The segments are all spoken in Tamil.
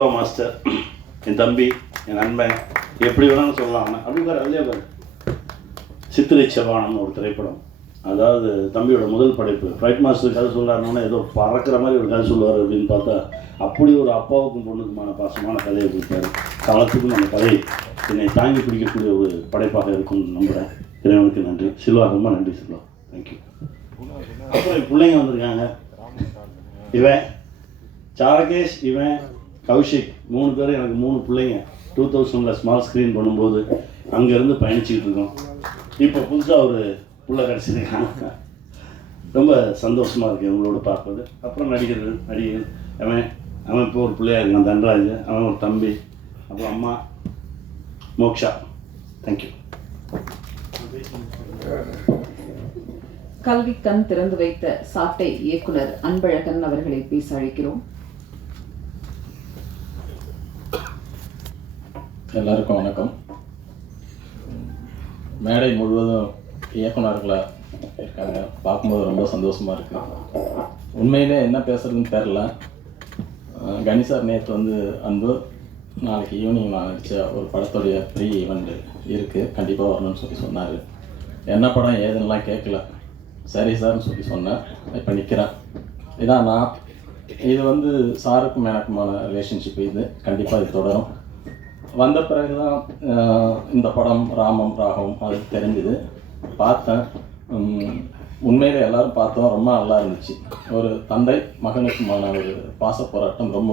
அப்பா மாஸ்டர் என் தம்பி என் நண்பன் எப்படி வேணாலும் சொல்லலாம். அவனை அப்படி பாரு அதுலேயே பாரு. சித்திரை செவானம்னு ஒரு திரைப்படம். அதாவது தம்பியோட முதல் படைப்பு. ஃப்ளைட் மாஸ்டர் கதை சொல்லாருன்னா ஏதோ பறக்கிற மாதிரி ஒரு கதை சொல்லுவார் அப்படின்னு பார்த்தா அப்படி ஒரு அப்பாவுக்கும் பொண்ணுக்குமான பாசமான கதையை கொடுத்தாரு காலத்துக்கும் அந்த கதை என்னை தாங்கி பிடிக்கக்கூடிய ஒரு படைப்பாக இருக்கும்னு நம்புகிறேன் இறைவனுக்கு நன்றி. சில்வா ரொம்ப நன்றி சில்வா. தேங்க்யூ அப்புறம் என் பிள்ளைங்க வந்திருக்காங்க. இவன் சாரகேஷ் இவன் கௌஷிக் மூணு பேரும் எனக்கு மூணு பிள்ளைங்க. டூ தௌசண்டில் ஸ்மால் ஸ்க்ரீன் பண்ணும்போது அங்கேருந்து பயணிச்சுக்கிட்டு இருக்கோம். இப்போ புதுசாக ஒரு புள்ள கிடச்சிருக்காங்க. ரொம்ப சந்தோஷமாக இருக்குது உங்களோட பார்ப்பது. அப்புறம் நடிகர்கள் நடிகர் அவன் அவன் இப்போ ஒரு பிள்ளையாக இருக்கான் தன்ராஜ் அவன் ஒரு தம்பி அப்புறம் அம்மா மோக்ஷா. தேங்க்யூ கல்வி கண் திறந்து வைத்த சாட்டை இயக்குனர் அன்பழகன் அவர்களை பேச அழைக்கிறோம். எல்லாருக்கும் வணக்கம். மேடை முழுவதும் இயக்குனர்களாக இருக்காங்க. பார்க்கும்போது ரொம்ப சந்தோஷமாக இருக்குது உண்மையிலே என்ன பேசுகிறதுன்னு தெரில கணிசார் சார் நேற்று வந்து அன்பு நாளைக்கு ஈவினிங் நான் நடித்த ஒரு படத்துடைய ப்ரீ ஈவெண்ட் இருக்குது கண்டிப்பாக வரணும்னு சொல்லி சொன்னார். என்ன படம் ஏதுன்னெலாம் கேட்கல. சரி சார்னு சொல்லி சொன்னேன். இப்போ நிற்கிறேன் இதான் நான். இது வந்து சாருக்கும் எனக்குமான ரிலேஷன்ஷிப் இது. கண்டிப்பாக இது தொடரும். வந்த பிறகு தான் இந்த படம் ராமம் ராகம் அது தெரிஞ்சுது. பார்த்தேன். உண்மையில் எல்லாரும் பார்த்தோம். ரொம்ப நல்லா இருந்துச்சு. ஒரு தந்தை மகனுக்குமான ஒரு பாச போராட்டம் ரொம்ப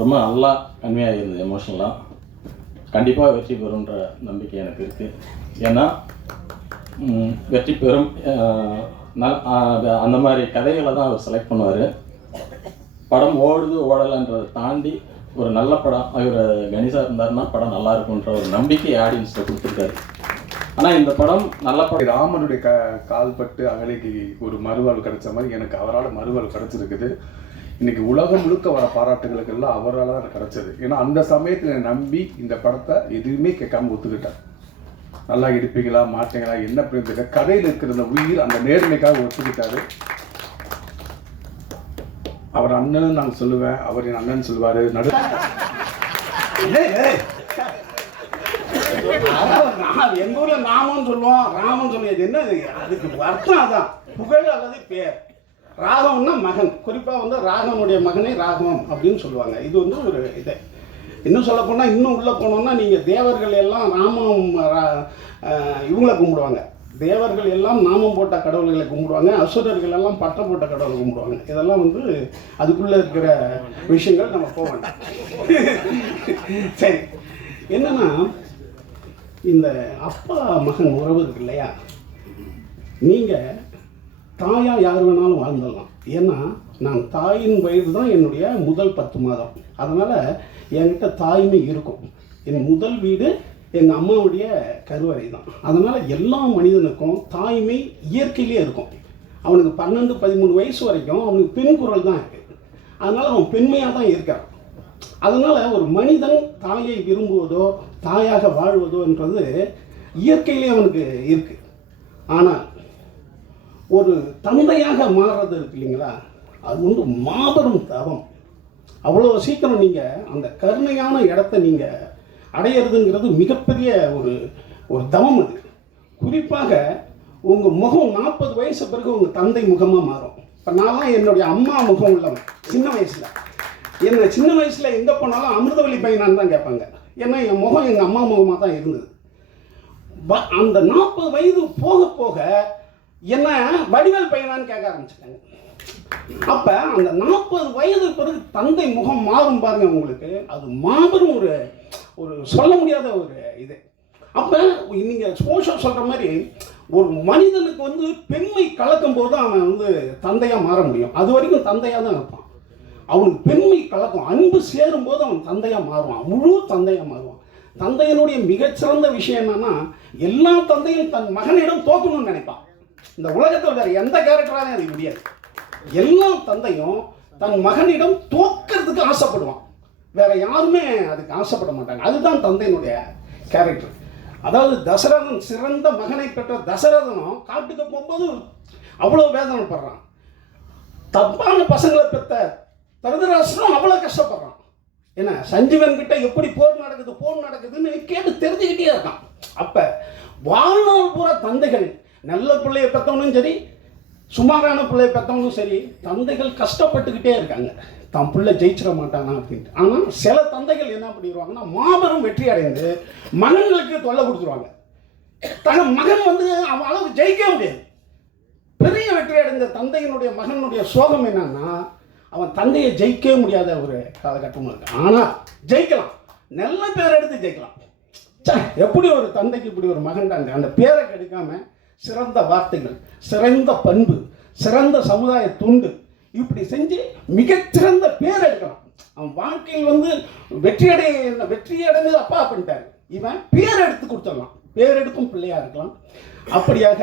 ரொம்ப நல்லா கன்மையாக இருந்தது எமோஷனலாக கண்டிப்பாக வெற்றி பெறும்ன்ற நம்பிக்கை எனக்கு இருக்குது ஏன்னா வெற்றி பெறும் அந்த மாதிரி கதைகளை தான் அவர் செலக்ட் பண்ணுவார். படம் ஓடுது ஓடலைன்றதை தாண்டி ஒரு நல்ல படம் அவர் கணிசா இருந்தாருன்னா படம் நல்லா இருக்கும்ன்ற ஒரு நம்பிக்கை ஆடியன்ஸில் கொடுத்துருக்காரு. ஆனால் இந்த படம் நல்ல படம். ராமனுடைய க கால்பட்டு அகலைக்கு ஒரு மறுவாழ்வு கிடைச்ச மாதிரி எனக்கு அவரால் மறுவாழ்வு கிடைச்சிருக்குது. இன்னைக்கு உலகம் முழுக்க வர பாராட்டுகளுக்கு எல்லாம் அவரால் தான் கிடைச்சது. ஏன்னா அந்த சமயத்தில் நம்பி இந்த படத்தை எதுவுமே கேட்காம ஒத்துக்கிட்டார் நல்லா எடுப்பீங்களா மாட்டீங்களா என்ன புரியுது கதையில் இருக்கிற அந்த உயிர் அந்த நேர்மைக்காக ஒத்துக்கிட்டாரு. அவர் அண்ணன் நான் சொல்லுவேன் அவர் என் அண்ணன் சொல்லுவார். நடு நான் எங்க ஊர்ல நாமம் சொல்லுவோம் ராமன் சொல்லுவது என்ன இது? அதுக்கு அர்த்தம் அதான். புகழ் அல்லது பேர். ராகவம்னா மகன். குறிப்பா வந்து ராகவனுடைய மகனை ராகவம் அப்படின்னு சொல்லுவாங்க. இது வந்து ஒரு இது. இன்னும் சொல்ல போனா இன்னும் உள்ள போனோம்னா நீங்க தேவர்கள் எல்லாம் ராமம் ரா- இவங்களை கும்பிடுவாங்க. தேவர்கள் எல்லாம் நாமம் போட்ட கடவுள்களை கும்பிடுவாங்க அசுரர்கள் எல்லாம் பட்டம் போட்ட கடவுளை கும்பிடுவாங்க. இதெல்லாம் வந்து அதுக்குள்ளே இருக்கிற விஷயங்கள் நம்ம போக வேண்டாம். சரி. என்னன்னா இந்த அப்பா மகன் உறவு இருக்கு இல்லையா? நீங்கள் தாயாக யார் வேணாலும் வாழ்ந்துடலாம். ஏன்னா நான் தாயின் வயது தான் என்னுடைய முதல் பத்து மாதம். அதனால் என்கிட்ட தாய்மை இருக்கும். என் முதல் வீடு எங்கள் அம்மாவுடைய கருவறை தான். அதனால் எல்லா மனிதனுக்கும் தாய்மை இயற்கையிலே இருக்கும். அவனுக்கு பன்னெண்டு பதிமூணு வயசு வரைக்கும் அவனுக்கு பெண் குரல் தான் இருக்குது அதனால் அவன் பெண்மையாக தான் இருக்கிறான். அதனால் ஒரு மனிதன் தாயை விரும்புவதோ தாயாக வாழ்வதோ என்றது இயற்கையிலே அவனுக்கு இருக்குது ஆனால் ஒரு தந்தையாக மாறுறது இருக்கு இல்லைங்களா? அது வந்து மாபெரும் தவம். அவ்வளோ சீக்கிரம் நீங்கள் அந்த கருணையான இடத்த நீங்கள் அடையிறதுங்கிறது மிகப்பெரிய ஒரு ஒரு தவம் அது. குறிப்பாக உங்கள் முகம் நாற்பது வயசு பிறகு உங்கள் தந்தை முகமாக மாறும். இப்போ நான்லாம் என்னுடைய அம்மா முகம் உள்ளவன் சின்ன வயசில். என்னை சின்ன வயசில் எங்கே போனாலும் அமிர்தவள்ளி பையனான்னு தான் கேட்பாங்க. ஏன்னா என் முகம் எங்கள் அம்மா முகமாக தான் இருந்தது. வ- அந்த நாற்பது வயது போக போக என்ன வடிவேல் பையனான்னு கேட்க ஆரம்பிச்சிட்டாங்க. அப்போ அந்த நாற்பது வயது பிறகு தந்தை முகம் மாறும் பாருங்க உங்களுக்கு. அது மாபெரும் ஒரு ஒரு சொல்ல முடியாத ஒரு இது. அப்போ நீங்கள் சோஷா சொல்கிற மாதிரி ஒரு மனிதனுக்கு வந்து பெண்மை கலக்கும் போது அவன் வந்து தந்தையாக மாற முடியும். அது வரைக்கும் தந்தையாக தான் இருப்பான். அவனுக்கு பெண்மை கலக்கும் அன்பு சேரும் போது அவன் தந்தையாக மாறுவான். முழு தந்தையாக மாறுவான். தந்தையனுடைய மிகச்சிறந்த விஷயம் என்னன்னா எல்லா தந்தையும் தன் மகனிடம் தோக்கணும்னு நினைப்பான். இந்த உலகத்தில் வேற எந்த கேரக்டராலையும் அது முடியாது. எல்லா தந்தையும் தன் மகனிடம் தோக்கிறதுக்கு ஆசைப்படுவான். வேற யாருமே அதுக்கு ஆசைப்பட மாட்டாங்க. அதுதான் தந்தையினுடைய கேரக்டர் அதாவது தசரதன் சிறந்த மகனை பெற்ற தசரதனும் காட்டுக்கு போகும்போது அவ்வளோ வேதனைப்படுறான். தப்பான பசங்களை பெற்ற தருதராசனும் அவ்வளோ கஷ்டப்படுறான். ஏன்னா சஞ்சீவன் கிட்ட எப்படி போர் நடக்குது போர் நடக்குதுன்னு கேட்டு தெரிஞ்சுக்கிட்டே இருக்கான். அப்ப வாழ்நாள் பூரா தந்தைகள் நல்ல பிள்ளையை பெற்றவனும் சரி சுமாரான பிள்ளை பெற்றவங்களும் சரி தந்தைகள் கஷ்டப்பட்டுக்கிட்டே இருக்காங்க. தான் பிள்ளை ஜெயிச்சிட மாட்டானா அப்படின்ட்டு. ஆனால் சில தந்தைகள் என்ன பண்ணிடுவாங்கன்னா மாபெரும் வெற்றி அடைந்து மகன்களுக்கு தொல்லை கொடுத்துருவாங்க. தன் மகன் வந்து அவன் அளவு ஜெயிக்கவே முடியாது. பெரிய வெற்றி அடைந்த தந்தையினுடைய மகனுடைய சோகம் என்னன்னா அவன் தந்தையை ஜெயிக்கவே முடியாத ஒரு காலகட்டமும் இருக்கு. ஆனால் ஜெயிக்கலாம். நல்ல பேர் எடுத்து ஜெயிக்கலாம். எப்படி ஒரு தந்தைக்கு இப்படி ஒரு மகன் அந்த பேரை கெடுக்காமல் சிறந்த வார்த்தைகள் சிறந்த பண்பு சிறந்த சமுதாய துண்டு. இப்படி செஞ்சு மிகச்சிறந்த பேர் எடுக்கலாம். அவன் வாழ்க்கையில் வந்து வெற்றி அடைய வெற்றி அடைஞ்சது அப்பா பண்ணிட்டார். இவன் பேர் எடுத்து கொடுத்துடலாம். பேர் எடுக்கும் பிள்ளையாக இருக்கலாம். அப்படியாக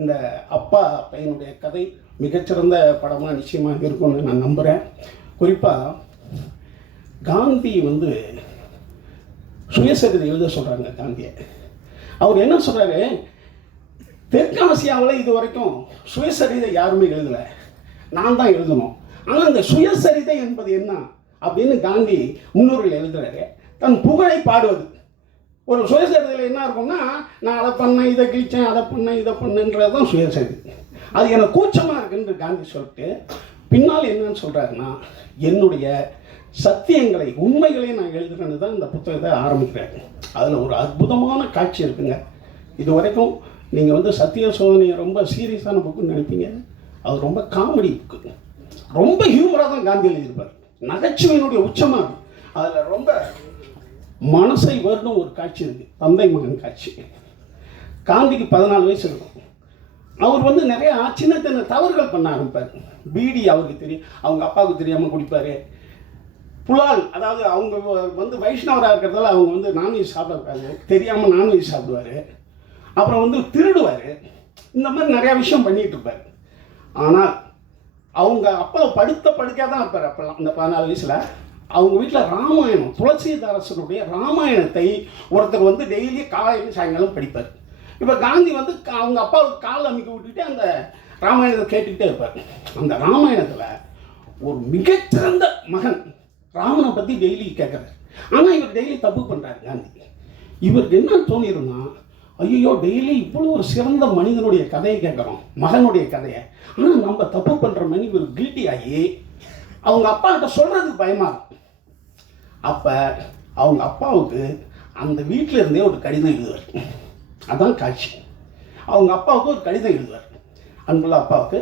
இந்த அப்பா பையனுடைய கதை மிகச்சிறந்த படமாக நிச்சயமாக இருக்கும்னு நான் நம்புகிறேன் குறிப்பாக காந்தி வந்து சுயசரிதை எழுத சொல்கிறாங்க காந்தியை. அவர் என்ன சொல்கிறாரு தெற்காசியாவில் இது வரைக்கும் சுயசரிதை யாருமே எழுதலை. நான் தான் எழுதணும். ஆனால் இந்த சுயசரிதை என்பது என்ன அப்படின்னு காந்தி முன்னோர்கள் எழுதுறாரு. தன் புகழை பாடுவது. ஒரு சுயசரிதையில் என்ன இருக்கும்னா நான் அதை பண்ணேன் இதை கிழிச்சேன் அதை பண்ணேன் இதை பண்ணேன்றது தான் சுயசரிதை. அது எனக்கு கூச்சமாக இருக்குன்னு காந்தி சொல்லிட்டு பின்னால் என்னன்னு சொல்கிறாருன்னா என்னுடைய சத்தியங்களை உண்மைகளை நான் எழுதுறேன்னு தான் இந்த புத்தகத்தை ஆரம்பிக்கிறேன் அதில் ஒரு அற்புதமான காட்சி இருக்குங்க. இது வரைக்கும் நீங்கள் வந்து சத்திய சோதனையை ரொம்ப சீரியஸான புக்குன்னு நினைப்பீங்க. அது ரொம்ப காமெடி புக்கு ரொம்ப ஹியூமராக தான் காந்தி எழுதியிருப்பார். நகைச்சுவையினுடைய உச்சமாக அதில் ரொம்ப மனசை வருடும் ஒரு காட்சி இருக்குது தந்தை மகன் காட்சி. காந்திக்கு பதினாலு வயசு இருக்கும். அவர் வந்து நிறைய சின்ன சின்ன தவறுகள் பண்ண ஆரம்பிப்பார். பீடி அவருக்கு தெரியும். அவங்க அப்பாவுக்கு தெரியாமல் குடிப்பார். புலால் அதாவது அவங்க வந்து வைஷ்ணவராக இருக்கிறதால அவங்க வந்து நான்வெஜ் சாப்பிடாது தெரியாமல் நான்வெஜ் சாப்பிடுவார். அப்புறம் வந்து திருடுவார். இந்த மாதிரி நிறையா விஷயம் பண்ணிகிட்டு இருப்பார். ஆனால் அவங்க அப்பா படுத்த படுக்கையாக தான் இருப்பார் அப்போல்லாம் அந்த பதினாலு வயசில். அவங்க வீட்டில் ராமாயணம் துளசிதாரசனுடைய ராமாயணத்தை ஒருத்தர் வந்து டெய்லி காலையில் சாயங்காலம் படிப்பார். இப்போ காந்தி வந்து கா- அவங்க அப்பாவுக்கு கால் அமைக்க விட்டுட்டு அந்த ராமாயணத்தை கேட்டுக்கிட்டே இருப்பார். அந்த ராமாயணத்தில் ஒரு மிகச்சிறந்த மகன் ராமனை பற்றி டெய்லி கேட்குறாரு ஆனால் இவர் டெய்லி தப்பு பண்ணுறாரு காந்தி. இவருக்கு என்ன தோணிரும்னா ஐயோ டெய்லி இவ்வளோ ஒரு சிறந்த மனிதனுடைய கதையை கேட்குறோம். மகனுடைய கதையை. ஆனால் நம்ம தப்பு பண்ணுற மணி ஒரு கில்ட்டி ஆகி அவங்க அப்பா கிட்ட சொல்கிறதுக்கு பயமாக இருக்கும். அப்போ அவங்க அப்பாவுக்கு அந்த வீட்டில் இருந்தே ஒரு கடிதம் எழுதுவார். அதான் காட்சி. அவங்க அப்பாவுக்கு ஒரு கடிதம் எழுதுவார். அன்புள்ள அப்பாவுக்கு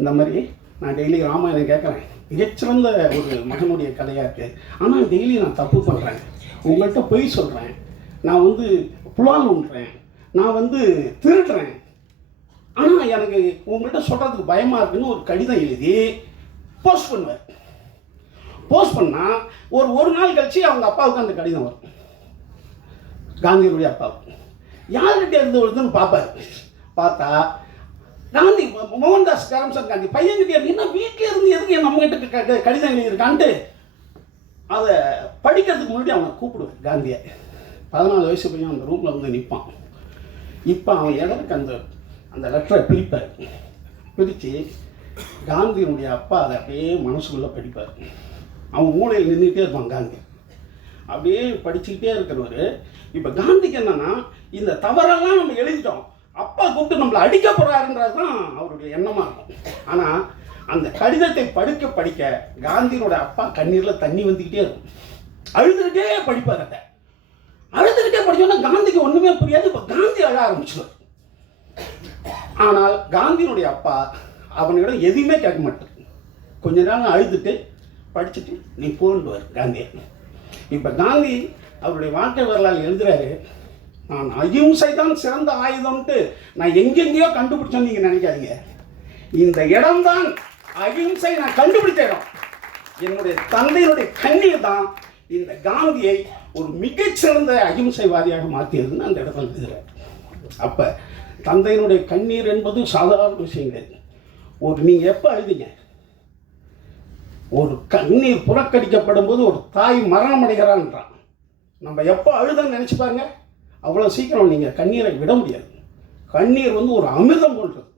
இந்த மாதிரி நான் டெய்லி ராமாயணம் கேட்குறேன். மிகச்சிறந்த ஒரு மகனுடைய கதையாக இருக்குது ஆனால் டெய்லி நான் தப்பு பண்ணுறேன் உங்கள்கிட்ட பொய் சொல்கிறேன் நான் வந்து புலால் உண்றேன் நான் வந்து திருடுறேன். ஆனால் எனக்கு உங்கள்கிட்ட சொல்கிறதுக்கு பயமாக இருக்குன்னு ஒரு கடிதம் எழுதி போஸ்ட் பண்ணுவார். போஸ்ட் பண்ணால் ஒரு ஒரு நாள் கழிச்சு அவங்க அப்பாவுக்கு அந்த கடிதம் வரும். காந்தியருடைய அப்பாவுக்கு யார்கிட்ட இருந்து வருதுன்னு பார்ப்பாரு பார்த்தா காந்தி மோகன்தாஸ் கரம்சந்த் காந்தி பையன்கிட்ட இருந்து என்ன வீட்டில் இருந்து எதுக்கு நம்ம கிட்ட க- கடிதம் எழுதியிருக்கான்ட்டு அதை படிக்கிறதுக்கு முன்னாடி அவனை கூப்பிடுவேன் காந்தியை. பதினாலு வயசு பையன் அந்த ரூமில் வந்து நிற்பான் இப்போ அவன் எதற்கு அந்த அந்த லெட்டரை பிரிப்பார் பிரித்து காந்தியினுடைய அப்பா அதை அப்படியே மனசுக்குள்ளே படிப்பார். அவன் மூளையில் நின்றுட்டே இருப்பான் காந்தி. அப்படியே படிச்சுக்கிட்டே இருக்கிறவர். இப்போ காந்திக்கு என்னன்னா இந்த தவறெல்லாம் நம்ம எழுதிட்டோம். அப்பா கூப்பிட்டு நம்மளை அடிக்க போகிறாருன்றது தான் அவருடைய எண்ணமாக இருக்கும். ஆனால் அந்த கடிதத்தை படிக்க படிக்க காந்தியோட அப்பா கண்ணீரில் தண்ணி வந்துக்கிட்டே இருக்கும். அழுதுகிட்டே படிப்பார் அதை. அழுதுகிட்டே படிச்சோன்னா காந்திக்கு ஒன்றுமே புரியாது. இப்போ காந்தி அழ ஆரம்பிச்சிடுவார் ஆனால் காந்தியினுடைய அப்பா அவனிடம் எதுவுமே கேட்க மாட்டார். கொஞ்ச நேரம் அழுதுட்டு படிச்சுட்டு நீ போன்டுவார் காந்தியை. இப்போ காந்தி அவருடைய வாழ்க்கை வரலாறு எழுதுறாரு. நான் அகிம்சை தான் சிறந்த ஆயுதம்ட்டு நான் எங்கெங்கேயோ கண்டுபிடிச்சோன்னு நீங்கள் நினைக்காதீங்க. இந்த இடம்தான் அகிம்சை நான் கண்டுபிடிச்ச இடம் என்னுடைய தந்தையினுடைய கண்ணீர் தான் இந்த காந்தியை ஒரு மிகச்சிறந்த அகிம்சைவாதியாக மாற்றியதுன்னு அந்த இடத்துல எழுதுறாரு அப்போ தந்தையினுடைய கண்ணீர் என்பது சாதாரண விஷயம் கிடையாது ஒரு நீங்கள் எப்போ அழுதிங்க? ஒரு கண்ணீர் புறக்கடிக்கப்படும் போது ஒரு தாய் மரணம் அடைகிறான்றான் நம்ம எப்போ அழுதன்னு நினச்சி பாருங்க. அவ்வளோ சீக்கிரம் நீங்கள் கண்ணீரை விட முடியாது. கண்ணீர் வந்து ஒரு அமிர்தம் போன்றது.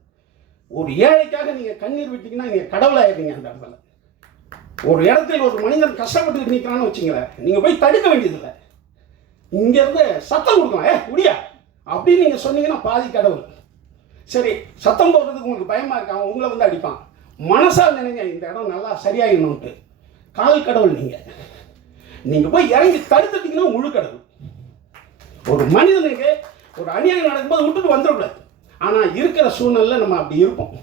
ஒரு ஏழைக்காக நீங்கள் கண்ணீர் விட்டீங்கன்னா நீங்கள் கடவுளாயிருங்க அந்த இடத்துல. ஒரு இடத்துல ஒரு மனிதன் கஷ்டப்பட்டு நிற்கிறான்னு வச்சுங்களேன் நீங்கள் போய் தடுக்க வேண்டியதில்லை. இங்கேருந்து சத்தம் கொடுக்கலாம். ஏ முடியா அப்படின்னு நீங்கள் சொன்னீங்கன்னா பாதி கடவுள். சரி சத்தம் போடுறதுக்கு உங்களுக்கு பயமாக இருக்கா? அவன் உங்களை வந்து அடிப்பான். மனசாக நினைங்க இந்த இடம் நல்லா சரியாயிடணும்ட்டு கால் கடவுள் நீங்கள் நீங்கள் போய் இறங்கி தடுத்துட்டீங்கன்னா முழு கடவுள். ஒரு மனிதனுக்கு ஒரு அநியாயம் நடக்கும்போது விட்டுட்டு வந்துடக்கூடாது. ஆனால் இருக்கிற சூழ்நிலை நம்ம அப்படி இருப்போம்.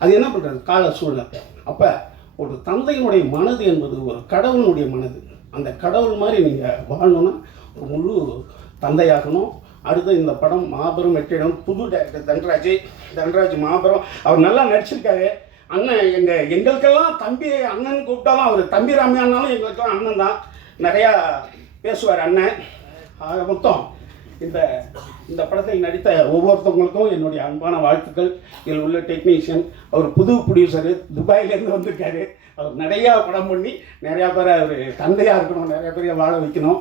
அது என்ன பண்ணுறது கால சூழ்நிலை. அப்போ ஒரு தந்தையினுடைய மனது என்பது ஒரு கடவுளுடைய மனது. அந்த கடவுள் மாதிரி நீங்கள் வாழணும்னா ஒரு முழு தந்தையாகணும். அடுத்து இந்த படம் மாபெரும் வெற்றிடம் புது டேரக்டர் தன்ராஜ் தன்ராஜ் மாபெரும். அவர் நல்லா நடிச்சிருக்காரு. அண்ணன் எங்கள் எங்களுக்கெல்லாம் தம்பி அண்ணன் கூப்பிட்டாலும் அவர் தம்பி ராமியானாலும் எங்களுக்கெல்லாம் அண்ணன் தான். நிறையா பேசுவார் அண்ணன். ஆக மொத்தம் இந்த இந்த படத்தில் நடித்த ஒவ்வொருத்தவங்களுக்கும் என்னுடைய அன்பான வாழ்த்துக்கள். இதில் உள்ள டெக்னீஷியன் அவர் புது ப்ரொடியூசரு துபாயிலேருந்து வந்திருக்காரு. அவர் நிறையா படம் பண்ணி நிறையா பேரை அவர் தந்தையாக இருக்கணும் நிறையா பேரையை வாழ வைக்கணும்.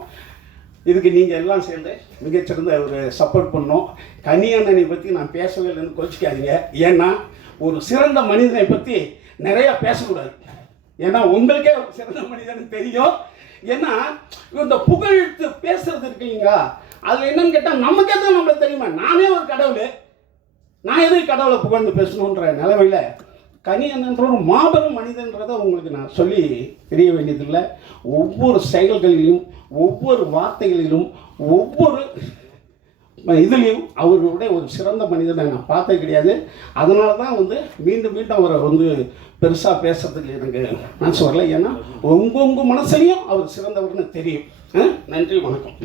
இதுக்கு நீங்கள் எல்லாம் சேர்ந்து மிகச்சிறந்த ஒரு சப்போர்ட் பண்ணோம். கனியண்ணனை பற்றி நான் பேசவே இல்லைன்னு கோச்சிக்காதீங்க. ஏன்னா ஒரு சிறந்த மனிதனை பற்றி நிறையா பேசக்கூடாது. ஏன்னா உங்களுக்கே ஒரு சிறந்த மனிதன் தெரியும். ஏன்னா இந்த புகழ்த்து பேசுறது இருக்கீங்களா அதில் என்னன்னு கேட்டால் நமக்கே தான் நம்மளுக்கு தெரியுமா? நானே ஒரு கடவுள். நான் எதுக்கு கடவுளை புகழ்ந்து பேசணுன்ற நிலவையில் கனி என்ற ஒரு மாபெரும் மனிதன்றதை உங்களுக்கு நான் சொல்லி தெரிய வேண்டியதில்லை. ஒவ்வொரு செயல்களிலும் ஒவ்வொரு வார்த்தைகளிலும் ஒவ்வொரு இதுலேயும் அவர்களுடைய ஒரு சிறந்த மனிதனை நான் பார்த்தது கிடையாது. அதனால தான் வந்து மீண்டும் மீண்டும் அவரை வந்து பெருசாக பேசுறதுக்கு எனக்கு மனசு வரல. ஏன்னா உங்க உங்க மனசுலையும் அவர் சிறந்தவர்னு தெரியும். நன்றி வணக்கம்.